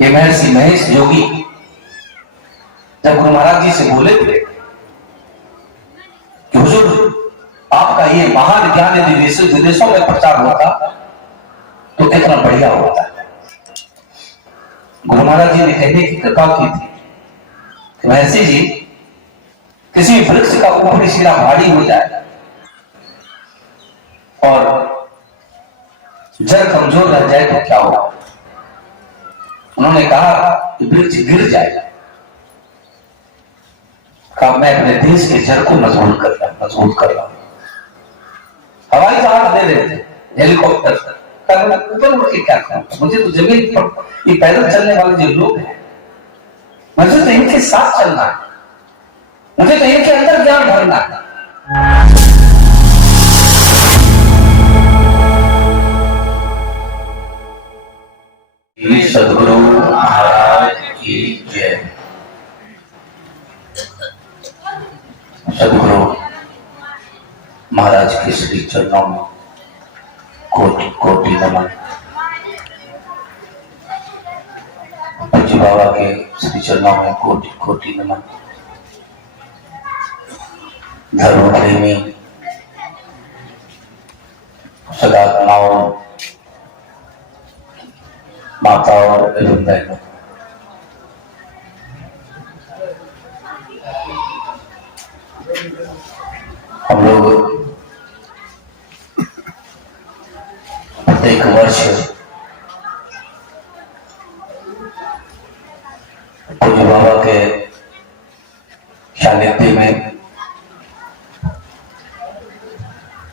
ये महर्षि महेश योगी जब गुरु महाराज जी से बोले थे कि हुजूर आपका ये महान ज्ञान यदि विदेशों में प्रचार होता तो कितना बढ़िया होता। गुरु महाराज जी ने कहने की कृपा की थी कि महर्षि जी किसी वृक्ष का ऊपरी सिरा भारी हो जाए और जड़ कमजोर रह जाए तो क्या होगा। उन्होंने कहा कि वृक्ष गिर जाएगा। कहा मैं अपने देश के जड़ को मजबूत कर रहा हूं। हवाई जहाज दे रहे थे, हेलीकॉप्टर, ऊपर उड़ के क्या करूं, मुझे तो जमीन पर ये पैदल चलने वाले जो लोग हैं मुझे तो इनके साथ चलना है, मुझे तो इनके अंदर ज्ञान भरना है। सदगुरु महाराज की जय। सदगुरु महाराज के श्री चरणों में कोटि कोटि नमन। पूज्य बाबा के श्री चरणों में कोटि कोटि नमन। धर्म प्रेमी सदात्माओं, माताओं एवं बहनों, हम लोग प्रत्येक वर्ष पूज्य बाबा के सानिध्य में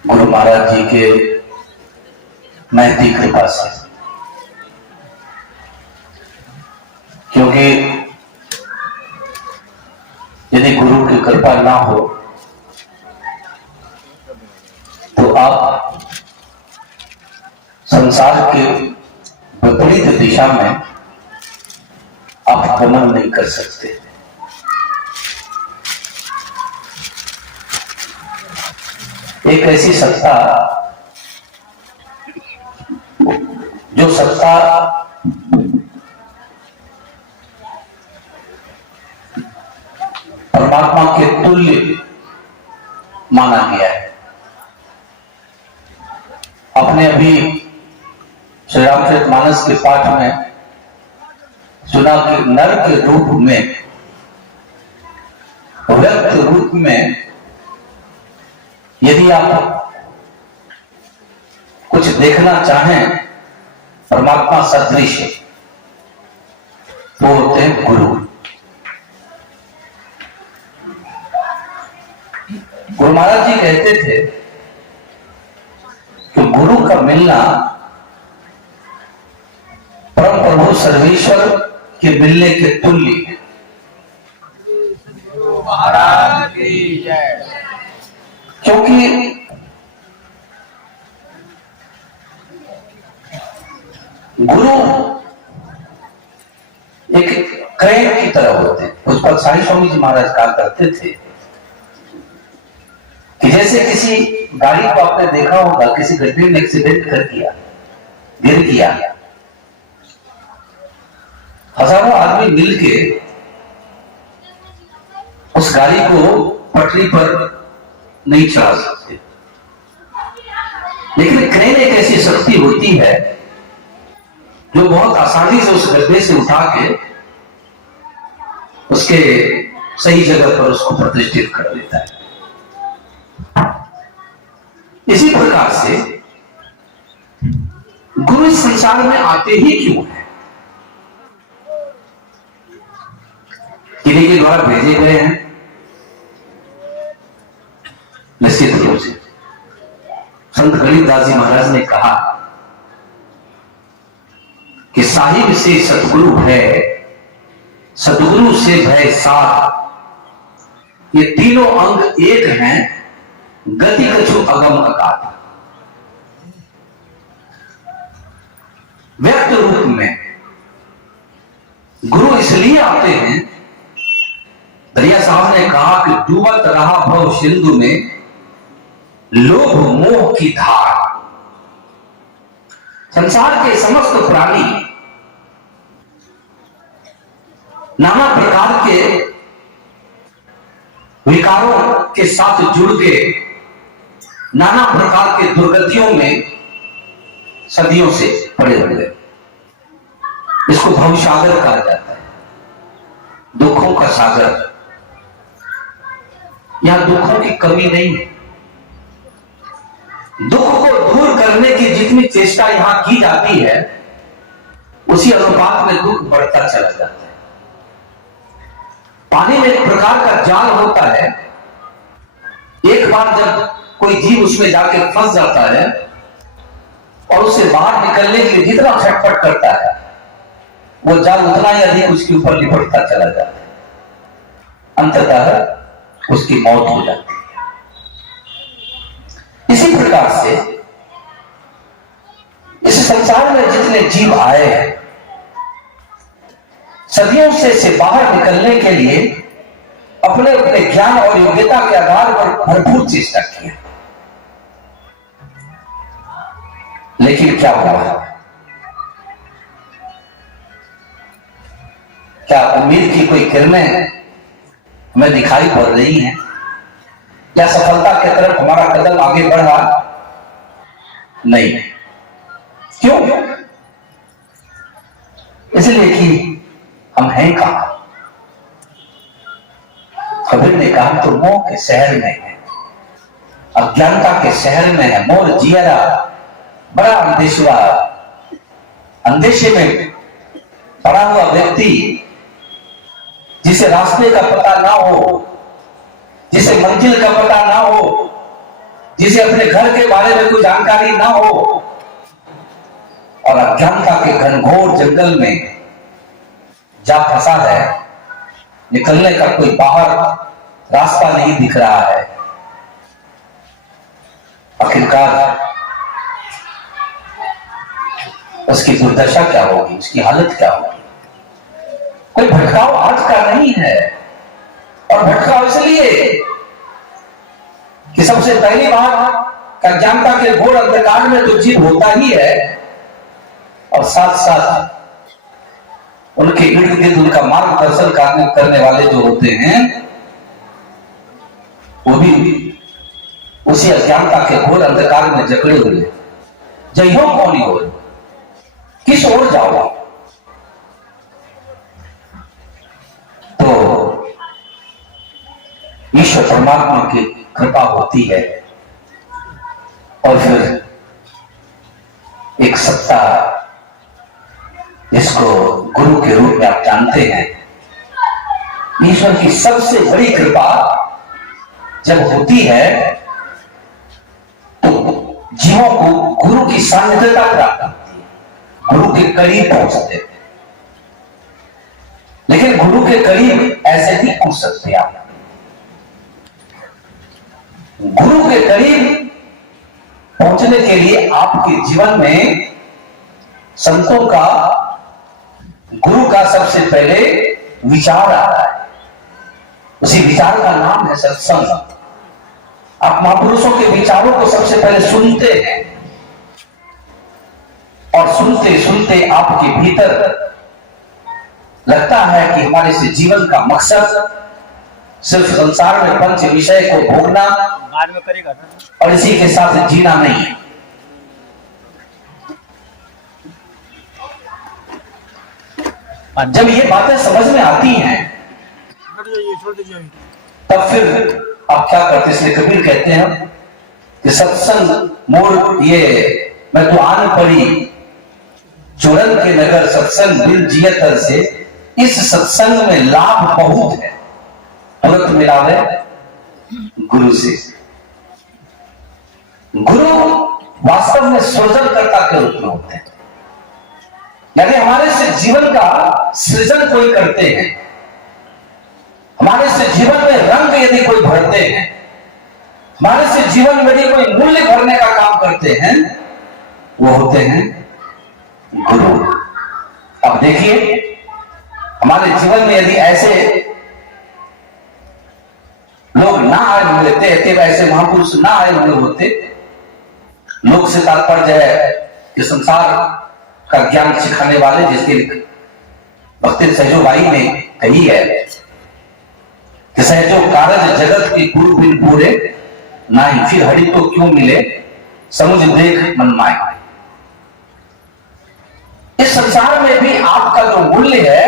गुरु महाराज जी के महती कृपा से, क्योंकि यदि गुरु की कृपा ना हो तो आप संसार के विपरीत दिशा में आप गमन नहीं कर सकते। एक ऐसी सत्ता जो सत्ता परमात्मा के तुल्य माना गया है। अपने अभी श्री रामचरितमानस के पाठ में सुना कि नर के रूप में, व्यक्त रूप में यदि आप कुछ देखना चाहें परमात्मा सदृश, तो होते हैं गुरु। गुरु महाराज जी कहते थे कि गुरु का मिलना परम प्रभु सर्वेश्वर के मिलने के तुल्य है। महाराज की जय। क्योंकि गुरु एक क्रेन की तरह होते हैं। उस पर साई स्वामी जी महाराज कहा करते थे कि जैसे किसी गाड़ी को आपने देखा होगा, किसी गड्ढे में एक्सीडेंट कर दिया, गिर गया, हजारों आदमी मिलके उस गाड़ी को पटरी पर नहीं चला सकते, लेकिन क्रेन एक ऐसी शक्ति होती है जो बहुत आसानी से उस गड्ढे से उठा के उसके सही जगह पर उसको प्रतिष्ठित कर देता है। इसी प्रकार से गुरु इस संसार में आते ही क्यों है? किन्हीं के द्वारा भेजे गए हैं निश्चित रूप से। संत गणितदास जी महाराज ने कहा कि साहिब से सतगुरु है, सतगुरु से भय साथ, ये तीनों अंग एक हैं, गति कछु अगम अगाध। व्यक्त रूप में गुरु इसलिए आते हैं, दरिया साहब ने कहा कि डूबत रहा भव सिंधु में लोभ मोह की धार। संसार के समस्त प्राणी नाना प्रकार के विकारों के साथ जुड़ के नाना प्रकार के दुर्गतियों में सदियों से पड़े हुए। इसको भवसागर कहा जाता है, दुखों का सागर। यहां दुखों की कमी नहीं है। दुख को दूर करने की जितनी चेष्टा यहां की जाती है, उसी अनुपात में दुख बढ़ता चला जाता है। पानी में एक प्रकार का जाल होता है, एक बार जब कोई जीव उसमें जाके फंस जाता है और उसे बाहर निकलने के लिए जितना छटपट करता है, वो जाल उतना ही अधिक उसके ऊपर लिपटता चला जाता है, अंततः उसकी मौत हो जाती है। इसी प्रकार से इस संसार में जितने जीव आए हैं, सदियों से बाहर निकलने के लिए अपने अपने ज्ञान और योग्यता के आधार पर भरपूर चेष्टा की, लेकिन क्या हुआ? क्या उम्मीद की कोई किरणें हमें दिखाई पड़ रही हैं? क्या सफलता की तरफ हमारा कदम आगे बढ़ा? नहीं। क्यों? इसलिए कि हम हैं कहां? कबीर ने कहा तो मोह के शहर में है, अज्ञानता के शहर में है। मोर जियरा बड़ा अंदेशवा, अंदेशे में पड़ा हुआ व्यक्ति, जिसे रास्ते का पता ना हो, जिसे मंजिल का पता ना हो, जिसे अपने घर के बारे में कोई जानकारी ना हो, और अज्ञानता के घनघोर जंगल में जा फंसा है, निकलने का कोई बाहर रास्ता नहीं दिख रहा है। आखिरकार उसकी दुर्दशा क्या होगी, उसकी हालत क्या होगी? कोई भटकाव आज का नहीं है, और भटकाव इसलिए कि सबसे पहली बात अज्ञानता के घोर अंधकार में तो जीव होता ही है, और साथ साथ उनके इर्द गिर्द उनका मार्गदर्शन करने वाले जो होते हैं, वो भी उसी अज्ञानता के घोर अंधकार में जकड़े हुए। जइयो कौन हो, किस ओर जाओ? तो ईश्वर परमात्मा की कृपा होती है, और फिर एक सत्ता जिसको गुरु के रूप में आप जानते हैं, ईश्वर की सबसे बड़ी कृपा जब होती है तो जीवों को गुरु की सानिध्यता प्राप्त होती है, गुरु के करीब पहुंचते हैं। लेकिन गुरु के करीब ऐसे नहीं पहुंच सकते आप। गुरु के करीब पहुंचने के लिए आपके जीवन में संतों का, गुरु का सबसे पहले विचार आ रहा है। उसी विचार का नाम है सत्संग। आप महापुरुषों के विचारों को सबसे पहले सुनते हैं, और सुनते सुनते आपके भीतर लगता है कि हमारे से जीवन का मकसद सिर्फ संसार में पंच विषय को भोगना में करेगा और इसी के साथ जीना नहीं है। जब ये बातें समझ में आती हैं, तब फिर आप क्या करते? इसलिए कबीर कहते हैं कि सत्संग मोर ये मैं तो आन पड़ी चुड़न के नगर, सत्संग दिल जियतर से। इस सत्संग में लाभ बहुत है, तुरंत मिलावे गुरु से। गुरु वास्तव में सृजनकर्ता के रूप में होते हैं, यानी हमारे से जीवन का सृजन कोई करते हैं, हमारे से जीवन में रंग यदि कोई भरते हैं, हमारे से जीवन में यदि कोई मूल्य भरने का काम करते हैं, वो होते हैं गुरु। अब देखिए, हमारे जीवन में यदि ऐसे लोग ना आए हुए थे, ऐसे महापुरुष ना आए हुए होते, लोक से तात्पर्य है कि संसार का ज्ञान सिखाने वाले, जिसके भक्ति सहजोबाई ने कही है कि सहजो कारज जगत की गुरु बिन पूरे नहीं, फिर हरि तो क्यों मिले समुझ देख मन माए। इस संसार में भी आपका जो मूल्य है,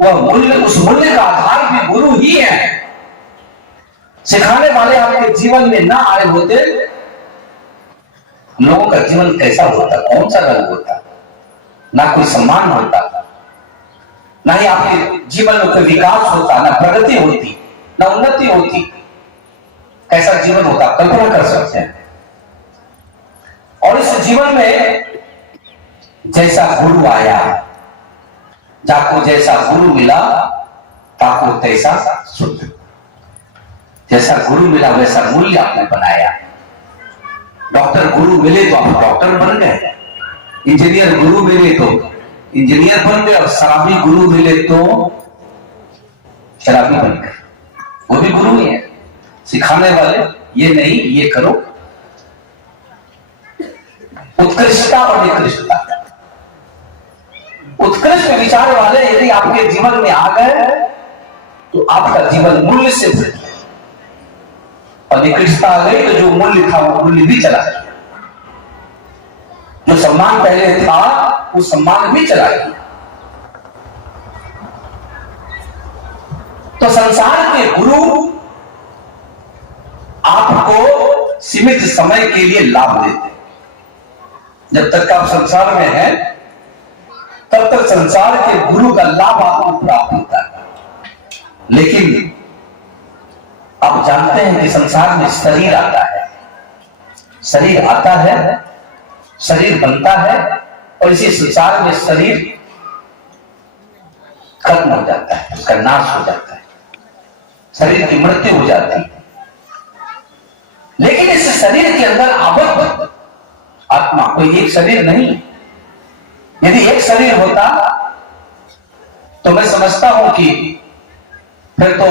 वह मूल्य, उस मूल्य का आधार भी गुरु ही है। सिखाने वाले आपके जीवन में ना आए होते, लोगों का जीवन कैसा होता, कौन सा रंग होता, ना कोई सम्मान होता, ना ही आपके जीवन में कोई विकास होता, ना प्रगति होती, ना उन्नति होती। कैसा जीवन होता कल्पना कर सकते हैं। और इस जीवन में जैसा गुरु आया, जाको जैसा गुरु मिला ताको तैसा शुद्ध। जैसा गुरु मिला वैसा मूल्य आपने बनाया। डॉक्टर गुरु मिले तो आप डॉक्टर बन गए, इंजीनियर गुरु मिले तो इंजीनियर बन गए, और शराबी गुरु मिले तो शराबी बन गए। वो भी गुरु ही है, सिखाने वाले, ये नहीं ये करो। उत्कृष्टता और निकृष्टता, उत्कृष्ट विचार वाले यदि आपके जीवन में आ गए तो आपका जीवन मूल्य से भर गया, और निकृष्टता आ गई तो जो मूल्य था वो मूल्य भी चला गया। जो सम्मान पहले था वो सम्मान भी चला गया। तो संसार के गुरु आपको सीमित समय के लिए लाभ देते। जब तक आप संसार में हैं तब तक संसार के गुरु का लाभ आपको प्राप्त होता है। लेकिन आप जानते हैं कि संसार में शरीर आता है, शरीर आता है, शरीर बनता है, और इसी संसार में शरीर खत्म हो जाता है, उसका नाश हो जाता है, शरीर की मृत्यु हो जाती है। लेकिन इस शरीर के अंदर आबद्ध आत्मा, कोई एक शरीर नहीं। यदि एक शरीर होता तो मैं समझता हूं कि फिर तो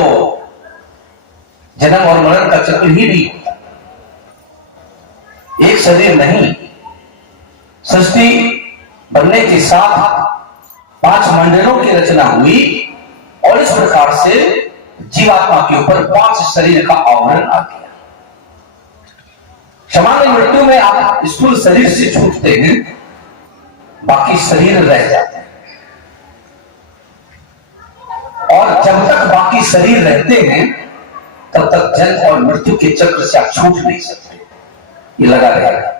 जन्म और मरण का चक्र ही नहीं होता। एक शरीर नहीं, सृष्टि बनने के साथ 5 मंडलों की रचना हुई, और इस प्रकार से जीवात्मा के ऊपर 5 शरीर का आवरण आ गया। क्षमा मृत्यु में आप स्थूल शरीर से छूटते हैं, बाकी शरीर रह जाते हैं, और जब तक बाकी शरीर रहते हैं तब तक जन्म और मृत्यु के चक्र से आप छूट नहीं सकते, ये लगा रहेगा।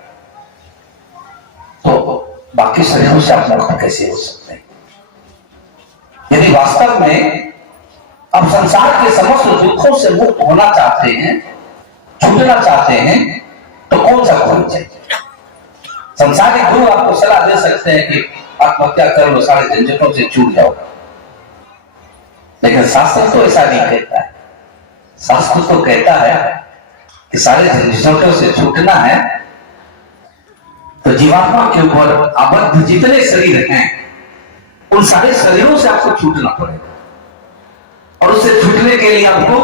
तो बाकी शरीरों से आप मुक्त कैसे हो सकते हैं? यदि वास्तव में आप संसार के समस्त दुखों से मुक्त होना चाहते हैं, छूटना चाहते हैं, तो कौन सा गुरु चाहिए? संसार के गुरु आपको सलाह दे सकते हैं कि आत्महत्या कर लो, सारे झंझटों से छूट जाओ, लेकिन शास्त्र तो ऐसा नहीं कहता है। शास्त्र तो कहता है कि सारे झंझटों से छूटना है तो जीवात्मा के ऊपर आबद्ध जितने शरीर हैं उन सारे शरीरों से आपको छूटना पड़ेगा, और उससे छूटने के लिए आपको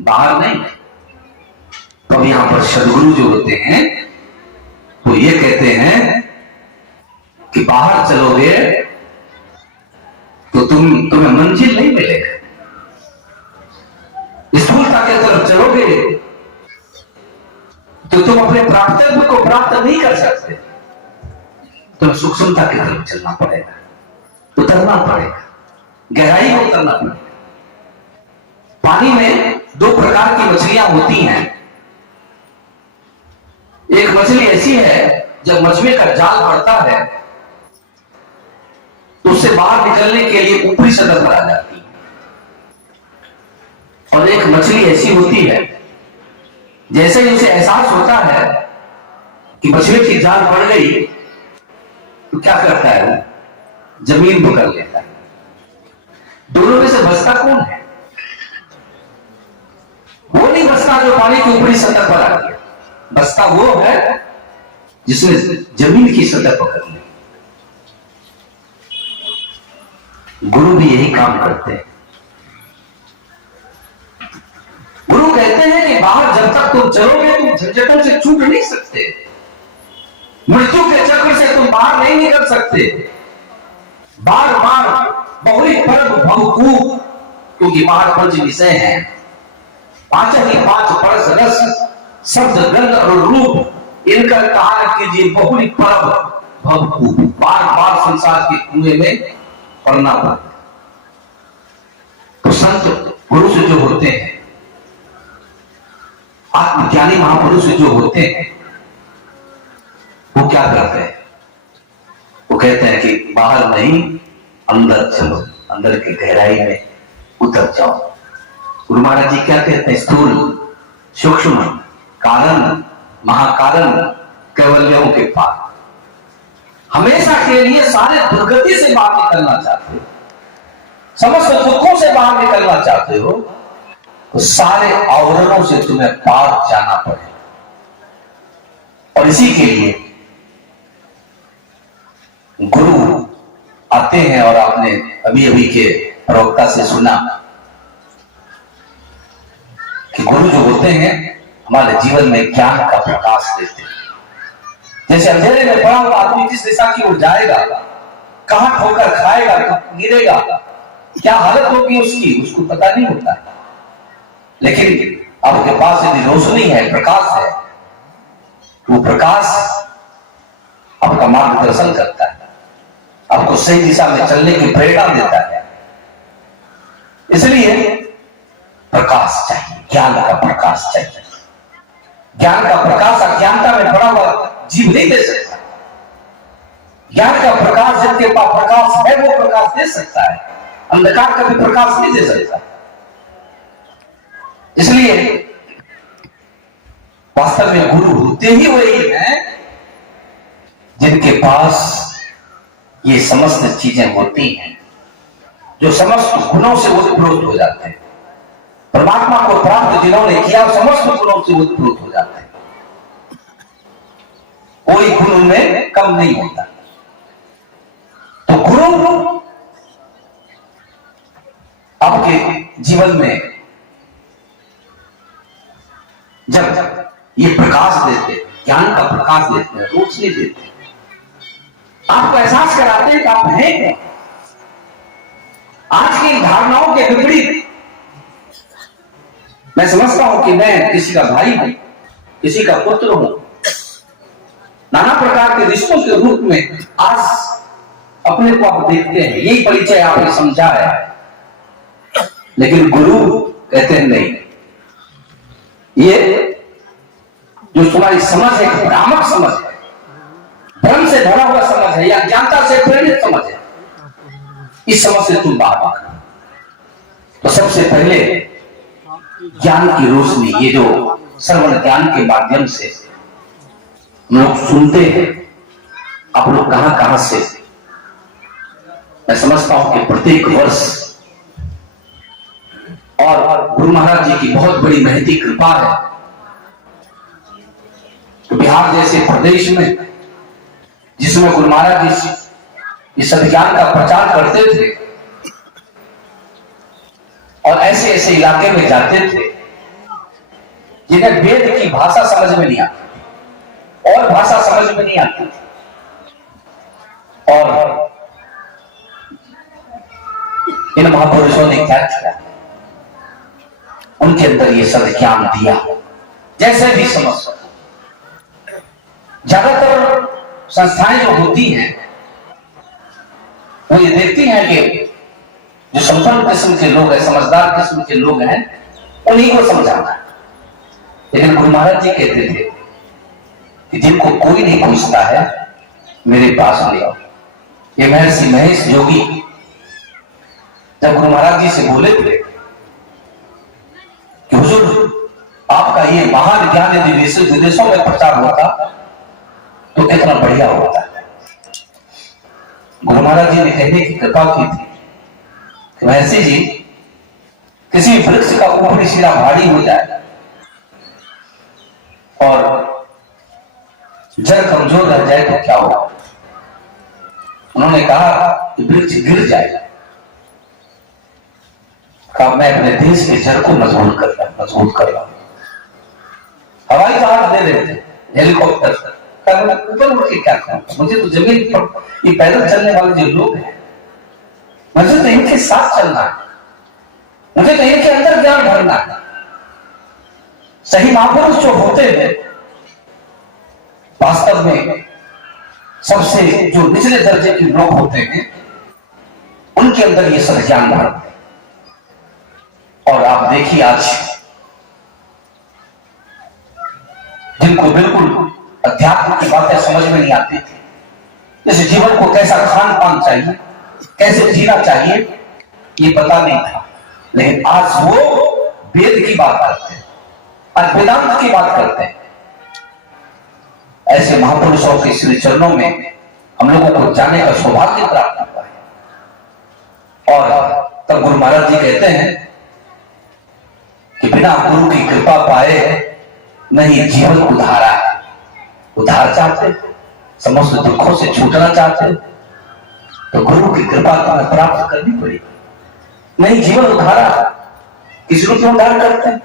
बाहर नहीं। तो यहां पर सदगुरु जो होते हैं वो ये कहते हैं कि बाहर चलोगे तो तुम्हें मंजिल नहीं मिलेगा। स्थूलता की तरफ चलोगे तो तुम अपने प्राप्तव्य को प्राप्त नहीं कर सकते। तुम्हें सूक्ष्मता की तरफ चलना पड़ेगा, उतरना पड़ेगा, गहराई में उतरना पड़ेगा। पानी में 2 प्रकार की मछलियां होती हैं। एक मछली ऐसी है जब मछली का जाल पड़ता है तो उससे बाहर निकलने के लिए ऊपरी सतह पर आ जाती है, और एक मछली ऐसी होती है जैसे ही उसे एहसास होता है कि मछली की जाल पड़ गई तो क्या करता है, जमीन पकड़ लेता है। दोनों में से बचता कौन है? वो नहीं बचता जो पानी की ऊपरी सतह पर आ गया, बचता वो है जिसने जमीन की सतह पकड़ ली। गुरु भी यही काम करते हैं। गुरु कहते हैं कि बाहर जब तक तुम चलोगे तुम झंझटों से छूट नहीं सकते, मृत्यु के चक्र से तुम बाहर नहीं निकल सकते। बार बार बहुरी पर्व भवकूप, क्योंकि बाहर पंच विषय है, पांच ही पांच परस रस शब्द गंध और रूप, इनका कहा कीजिए बहुरी पर्व भवकूप, बार बार संसार के कुएं में पड़ना पड़ता। तो संत पुरुष जो होते हैं, आत्मज्ञानी महापुरुष जो होते हैं, वो क्या करते हैं? वो कहते हैं कि बाहर नहीं, अंदर चलो, अंदर की गहराई में उतर जाओ। गुरु महाराज जी क्या कहते हैं? स्थूल सूक्ष्म कारण महाकारण कैवल्यों के पार। हमेशा के लिए सारे दुर्गति से बाहर निकलना चाहते हो, समस्त दुखों से बाहर निकलना चाहते हो, तो सारे आवरणों से तुम्हें पार जाना पड़े। और इसी के लिए गुरु आते हैं। और आपने अभी अभी के प्रवक्ता से सुना कि गुरु जो होते हैं हमारे जीवन में ज्ञान का प्रकाश देते हैं। जैसे अंधेरे में पड़ा हुआ आदमी किस दिशा की ओर जाएगा, कहां ठोकर खाएगा, तो गिरेगा, क्या हालत होगी उसकी, उसको पता नहीं होता। लेकिन आपके पास यदि रोशनी है, प्रकाश है, वो प्रकाश आपका मार्गदर्शन करता है, आपको सही दिशा में चलने की प्रेरणा देता है। इसलिए प्रकाश चाहिए, ज्ञान का प्रकाश चाहिए। ज्ञान का प्रकाश अज्ञानता में पड़ा हुआ जीव नहीं दे सकता। ज्ञान का प्रकाश जिसके पास प्रकाश है वो प्रकाश दे सकता है, अंधकार कभी प्रकाश नहीं दे सकता। इसलिए वास्तव में गुरु होते ही वही हैं जिनके पास ये समस्त चीजें होती हैं, जो समस्त गुणों से उत्प्रोत हो जाते हैं। परमात्मा को प्राप्त जिन्होंने किया समस्त गुणों से उत्प्रोत हो जाते हैं, कोई गुण उनमें कम नहीं होता। तो गुरु आपके जीवन में जब ये प्रकाश देते, ज्ञान का प्रकाश देते हैं, रोशनी देते हैं, आपको एहसास कराते हैं कि आप हैं क्या। आज की धारणाओं के विपरीत मैं समझता हूं कि मैं किसी का भाई हूं, किसी का पुत्र हूं, नाना प्रकार के रिश्तों के रूप में आज अपने को आप देखते हैं, यही परिचय आपने समझा है। लेकिन गुरु कहते हैं नहीं, ये जो तुम्हारी समझ है, भ्रामक समझ है, भ्रम से भरा हुआ समझ है, या ज्ञानता से प्रेरित समझ है, इस समझ से तुम बाहर निकलो। तो सबसे पहले ज्ञान की रोशनी, ये जो श्रवण ज्ञान के माध्यम से हम लोग सुनते हैं, आप लोग कहां कहां से, मैं समझता हूं कि प्रत्येक वर्ष, और गुरु महाराज जी की बहुत बड़ी महती कृपा है, तो बिहार जैसे प्रदेश में जिसमें गुरु महाराज जी इस अभियान का प्रचार करते थे और ऐसे ऐसे इलाके में जाते थे जिन्हें वेद की भाषा समझ में नहीं आती और भाषा समझ में नहीं आती थी, और इन महापुरुषों ने क्या किया, उनके अंदर ये सद्ज्ञान दिया, जैसे भी समझ सको। ज्यादातर संस्थाएं जो होती हैं वो ये देखती हैं कि जो संपन्न किस्म के लोग हैं, समझदार किस्म के लोग हैं, उन्हीं को समझाना है। लेकिन गुरु महाराज जी कहते थे कि जिनको कोई नहीं पूछता है मेरे पास ले आओ। ये महर्षि महेश योगी जब गुरु महाराज जी से बोले थे कि हुजूर आपका ये महान ज्ञान यदि विदेशों में प्रचार होता तो कितना बढ़िया होता है। गुरु महाराज जी ने कहने की कृपा की थी कि महर्षि जी, किसी वृक्ष का ऊपरी सिरा भारी हो जाए और जड़ कमजोर रह जाए तो क्या होगा। उन्होंने कहा कि वृक्ष गिर जाएगा, कहा मैं अपने देश के जड़ को मजबूत कर रहा हूं। हवाई जहाज दे रहे थे, हेलीकॉप्टर, ऊपर उड़ के क्या करूं, मुझे तो जमीन पर ये पैदल चलने वाले जो लोग हैं, मुझे तो इनके साथ चलना है, मुझे तो इनके अंदर ज्ञान भरना है। सही महापुरुष जो होते हैं वास्तव में सबसे जो निचले दर्जे के लोग होते हैं उनके अंदर ये सब ज्ञान भरते हैं। और आप देखिए आज जिनको बिल्कुल अध्यात्म की बातें समझ में नहीं आती थी, जैसे जीवन को कैसा खान पान चाहिए, कैसे जीना चाहिए, ये पता नहीं था, लेकिन आज वो वेद की बात करते हैं, आज वेदांत की बात करते हैं। ऐसे महापुरुषों के श्री चरणों में हम लोगों को जाने का सौभाग्य प्राप्त हुआ है। और तब गुरु महाराज जी कहते हैं कि बिना गुरु की कृपा पाए नहीं जीवन उधारा है। उधार चाहते, समस्त दुखों से छूटना चाहते तो गुरु की कृपा तुम्हें प्राप्त करनी पड़ेगी, नहीं जीवन उधारा। किस रूप में उधार करते हैं?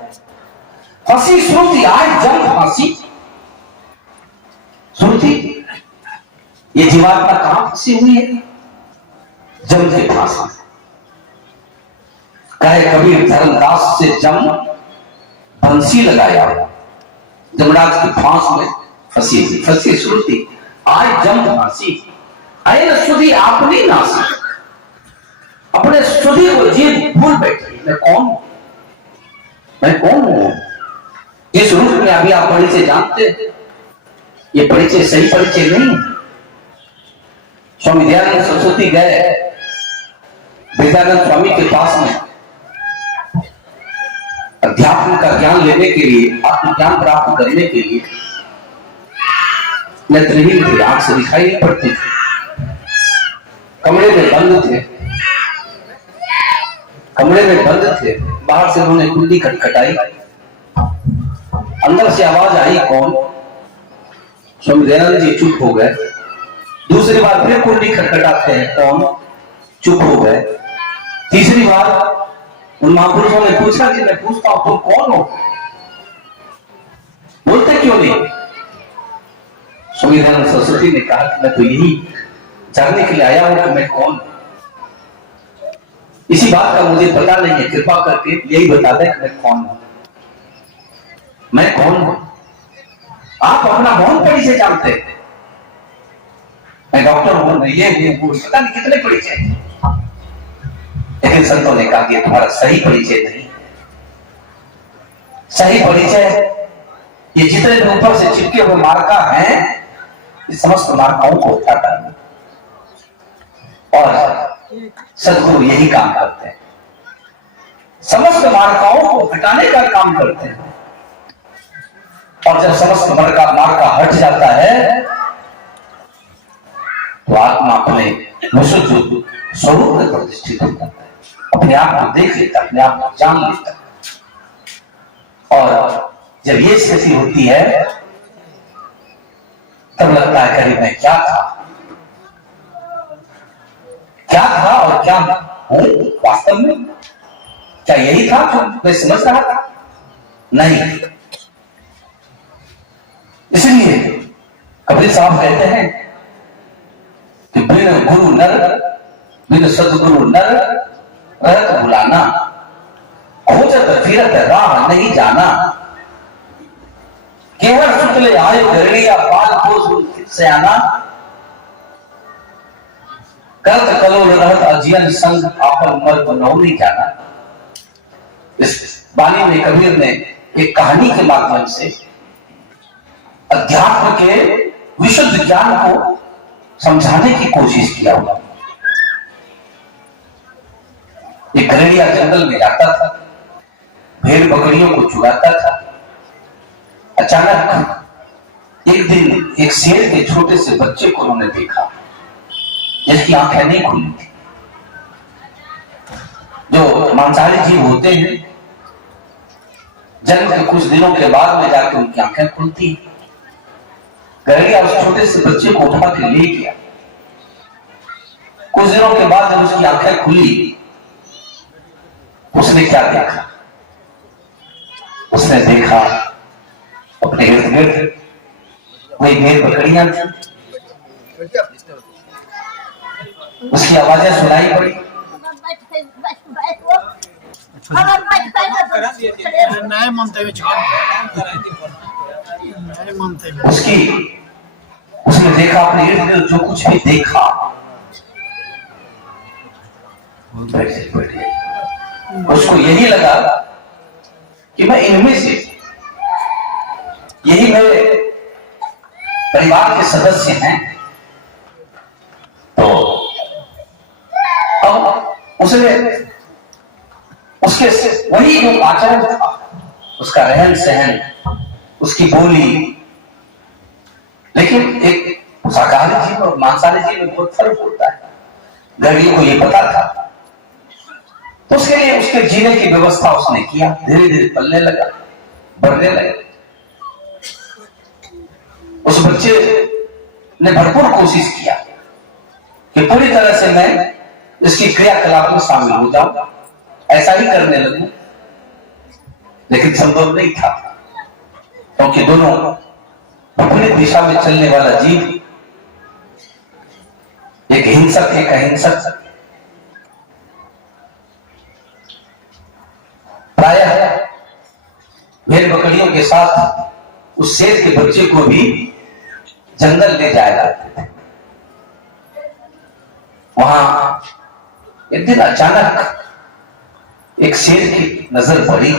फंसी श्रुति आज जम फांसी। श्रुति ये जीवात्मा कहां फंसी हुई है? जम के फांसी। कहे कबीर धर्मदास से जम बंसी लगाया, जमराज की फांस में फंसी हुई। फंसी श्रुति आज जम फांसी, आए सुधी आपनी नासी। अपने सुधी को जीव भूल बैठी, मैं कौन हूं, मैं कौन हूं। इस रूप में अभी आप परिचय जानते हैं, ये परिचय सही परिचय नहीं है। स्वामी दयानंद सरस्वती गए विद्यानंद स्वामी के पास में अध्यात्म का ज्ञान लेने के लिए, आत्मज्ञान प्राप्त करने के लिए। नेत्रहीन थे, आंख से दिखाई नहीं पड़ती थी, कमरे में बंद थे, कमरे में बंद थे। बाहर से उन्होंने कुंडी खटखटाई, अंदर से आवाज आई कौन? स्वामी दयानंद जी चुप हो गए। दूसरी बार फिर कुंडी खटखटाते हैं, कौन? चुप हो गए। तीसरी बार उन महापुरुषों ने पूछा कि मैं पूछता हूं तुम कौन हो, बोलते क्यों नहीं? स्वामी दयानंद सरस्वती ने कहा कि मैं तो यही जानने के लिए आया हूं कि मैं कौन हूं। इसी बात का मुझे पता नहीं है, कृपा करके यही बता दें कि मैं कौन हूं, मैं कौन हूं। आप अपना बहुत परिचय जानते हैं, मैं डॉक्टर हूं, मैं ये हूं, पता नहीं कितने परिचय। लेकिन संतों ने कहा कि तुम्हारा सही परिचय नहीं। सही परिचय ये जितने भी ऊपर से चिपके हुए मार्का हैं, इस समस्त मार्काओं को हटाता है। और सदगुरु यही काम करते हैं, समस्त मार्काओं को हटाने का काम करते हैं। और जब समस्त मार्का हट जाता है तो आत्मा अपने विशुद्ध स्वरूप में प्रतिष्ठित हो जाता है, अपने आप को देख लेता, अपने आप को जान लेता। और जब ये स्थिति होती है तब लगता है करीब मैं क्या था, क्या था और क्या हूं वास्तव में? क्या यही था जो मैं समझ रहा था? नहीं। इसलिए कबीर साहब कहते हैं कि बिन गुरु नर, बिन सदगुरु नर रहत भुलाना, खोजत फिरत राह नहीं जाना। केवल सुतले आय घरड़िया पाल को से आना, करत कलोल रहत अजियन संग आपन मर बनौ नहीं जाना। इस वाणी में कबीर ने एक कहानी के माध्यम से अध्यात्म के विशुद्ध ज्ञान को समझाने की कोशिश किया हुआ। एक घरेड़िया जंगल में जाता था, भेड़ बकरियों को चुराता था। अचानक एक दिन एक शेर के छोटे से बच्चे को उन्होंने देखा जिसकी आंखें नहीं खुली थी। जो मांसाहारी जीव होते हैं जन्म के कुछ दिनों के बाद में जाकर उनकी आंखें खुलती। घरेड़िया उस छोटे से बच्चे को उठा के ले गया। कुछ दिनों के बाद जब उसकी आंखें खुली, उसने क्या देखा? उसने देखा अपने इर्द गिर्द कोई भेड़ बकरियां थी। उसकी आवाजें सुनाई पड़ी, नहीं मानते उसकी उसने देखा अपने इर्द गिर्द जो कुछ भी देखा, उसको यही लगा कि मैं इनमें से, यही मेरे परिवार के सदस्य हैं। तो अब उसने उसके वही जो आचरण था, उसका रहन सहन, उसकी बोली, लेकिन एक शाकाहारी जीव और मांसाहारी जीव में बहुत फर्क होता है। गरीब को ये पता था, तो उसके लिए उसके जीने की व्यवस्था उसने किया। धीरे धीरे पलने लगा, बढ़ने लगा। उस बच्चे ने भरपूर कोशिश किया कि पूरी तरह से मैं इसकी क्रियाकलाप में शामिल हो जाऊं, ऐसा ही करने लगूं, लेकिन संभव नहीं था, क्योंकि दोनों विपरीत दिशा में चलने वाला जीव, एक हिंसक एक अहिंसक। प्रायः भेड़ बकरियों के साथ उस शेर के बच्चे को भी जंगल ले जाया जाते थे। वहां एक दिन अचानक एक शेर की नजर पड़ी।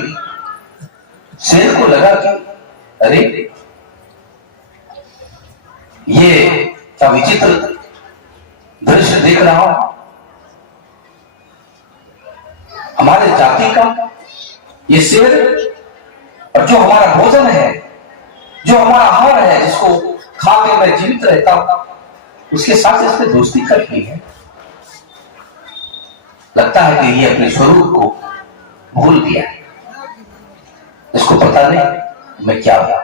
शेर को लगा कि अरे ये क्या विचित्र दृश्य देख रहा हूं, हमारे जाति का ये शेर, और जो हमारा भोजन है, जो हमारा आहार है, जिसको खा के मैं जीवित रहता हूं, उसके साथ इसने दोस्ती कर ली है। लगता है कि ये अपने स्वरूप को भूल गया, इसको पता नहीं मैं क्या हुआ।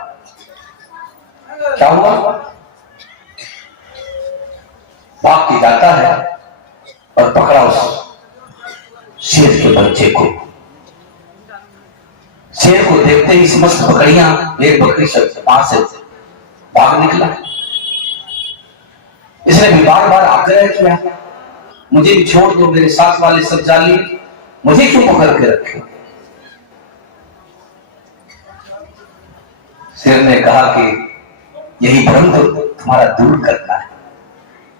क्या हुआ? भाग के जाता है और पकड़ा उस शेर के बच्चे को। शेर को देखते ही समस्त बकरियां, एक बकरी वहां से भाग निकला। इसने भी बार बार आग्रह किया, मुझे भी छोड़ दो, मेरे साथ वाले सब जाली, मुझे क्यों पकड़ के रखे? शेर ने कहा कि यही भ्रम तो तुम्हारा दूर करना है,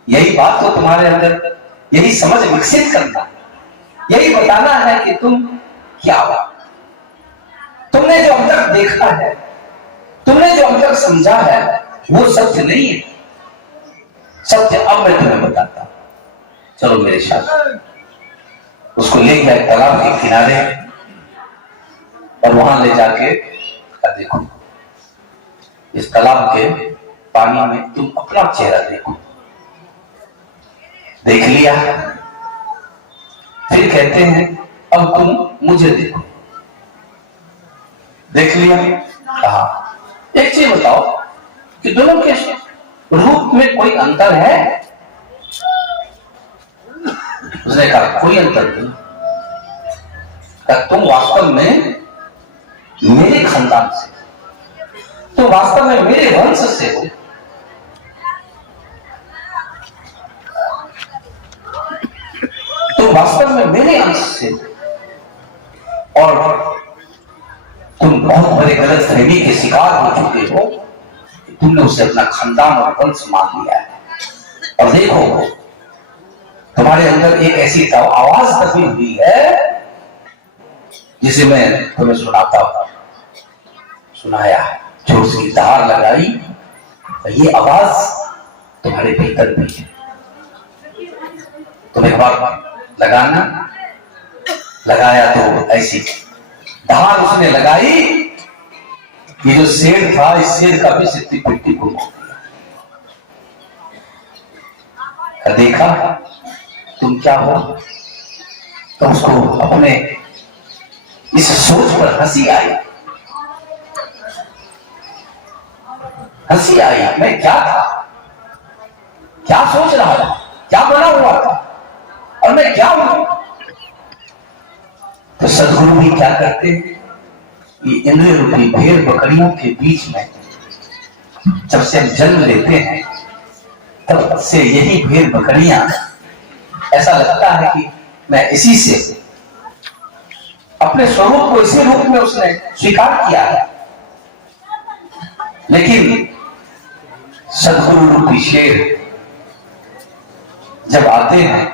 यही बात तो तुम्हारे अंदर, यही समझ विकसित करना, यही बताना है कि तुम क्या हो। तुमने जो अब तक देखा है, तुमने जो अब तक समझा है, वो सत्य नहीं है। सत्य अब मैं तुम्हें बताता हूं, चलो मेरे साथ। उसको ले गया तालाब के किनारे और वहां ले जाके देखो, इस तालाब के पानी में तुम अपना चेहरा देखो। देख लिया, फिर कहते हैं अब तुम मुझे देखो। देख लिया, कहा एक चीज बताओ कि दोनों के रूप में कोई अंतर है? उसने कहा कोई अंतर नहीं। तुम वास्तव में मेरे खानदान से, तुम वास्तव में मेरे वंश से हो। तुम वास्तव में मेरे अंश से, और तुम बहुत बड़े गलत फहमी के शिकार हो चुके हो। तुमने उसे अपना खानदान और वंश मान लिया है। और देखो, तुम्हारे अंदर एक ऐसी आवाज दबी हुई है जिसे मैं तुम्हें सुनाता हूं। सुनाया, जो उसकी धार लगाई, ये आवाज तुम्हारे भीतर भी है। तुम्हें बात लगाना, लगाया तो ऐसी धार उसने लगाई, ये जो शेर था, इस शेर का भी सिद्धि पिट्टी को देखा तुम क्या हो। तो उसको अपने इस सोच पर हंसी आई। हंसी आई, मैं क्या था, क्या सोच रहा था, क्या बना हुआ था, और मैं क्या हूं। तो सदगुरु भी क्या करते हैं, ये इंद्रिय रूपी भेड़ बकरियों के बीच में जब से हम जन्म लेते हैं, तब से यही भेड़ बकरियां, ऐसा लगता है कि मैं इसी से अपने स्वरूप को इसी रूप में उसने स्वीकार किया है। लेकिन सदगुरु रूपी शेर जब आते हैं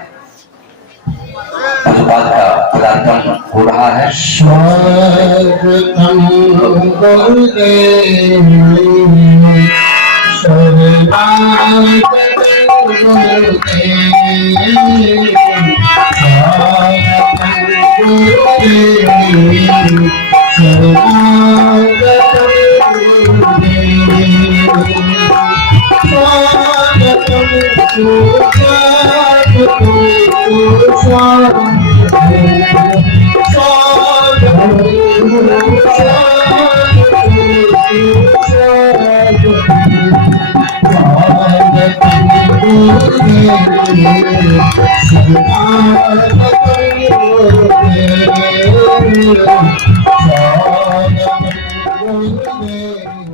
तो बात का पदार्पण हो रहा है। स्वागतम गुरुदेव शरणागत गुरुदेव स्वागतम गुरुदेव शरणागत गुरुदेव स्वागतम स्वागतम